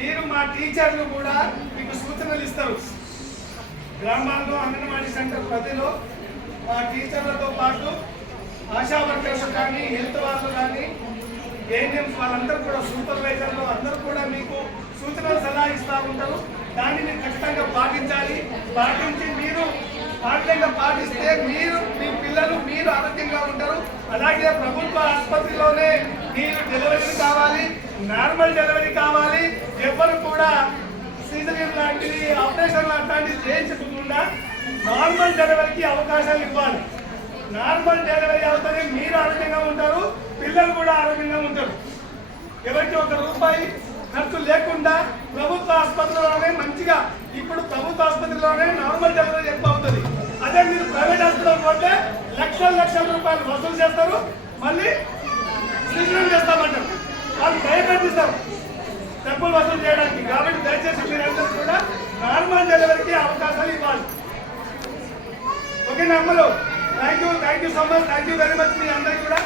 మీరు మా టీచర్లు కూడా మీకు సూచనలు ఇస్తారు గ్రామాల్లో అంగన్వాడీ సెంటర్ ప్రతిలో మా టీచర్లతో పాటు ఆశా వర్కర్స్ కానీ హెల్త్ వాళ్ళు కానీ ఏఎన్ఎంస్ వాళ్ళందరూ కూడా సూపర్వైజర్లు అందరూ కూడా మీకు సూచనలు సలహా ఇస్తూ ఉంటారు. దాన్ని మీరు ఖచ్చితంగా పాటించాలి. పాటించి మీరు ఆరోగ్యంగా పాటిస్తే మీరు మీ పిల్లలు మీరు ఆరోగ్యంగా ఉంటారు. అలాగే ప్రభుత్వ ఆసుపత్రిలోనే మీరు డెలివరీ కావాలి. నార్మల్ డెలివరీ కావాలి. ఎవరు కూడా సీజరియన్ లాంటివి ఆపరేషన్ లాంటివి చేయించకుండా నార్మల్ డెలివరీకి అవకాశాలు ఇవ్వాలి. నార్మల్ డెలివరీ అవుతుంది మీరు ఆరోగ్యంగా ఉంటారు పిల్లలు కూడా ఆరోగ్యంగా ఉంటారు. ఎవరికి ఒక రూపాయి ఖర్చు లేకుండా ప్రభుత్వ ఆసుపత్రిలోనే మంచిగా ఇప్పుడు ప్రభుత్వ ఆసుపత్రిలోనే నార్మల్ డెలివరీ ఎక్కువ అవుతుంది. అదే మీరు ప్రైవేట్ హాస్పిటల్ పోతే లక్షల లక్షల రూపాయలు వసూలు చేస్తారు మళ్ళీ సీజన్ చేస్తామంటారు. వాళ్ళు భయపెట్టిస్తారు. డబ్బులు వసూలు చేయడానికి. కాబట్టి దయచేసి మీరందరూ కూడా నార్మల్ డెలివరీకి అవకాశాలు ఇవ్వాలి. ఓకే అమ్మలు thank you thank you so much thank you very much మీ అందరికీ కూడా.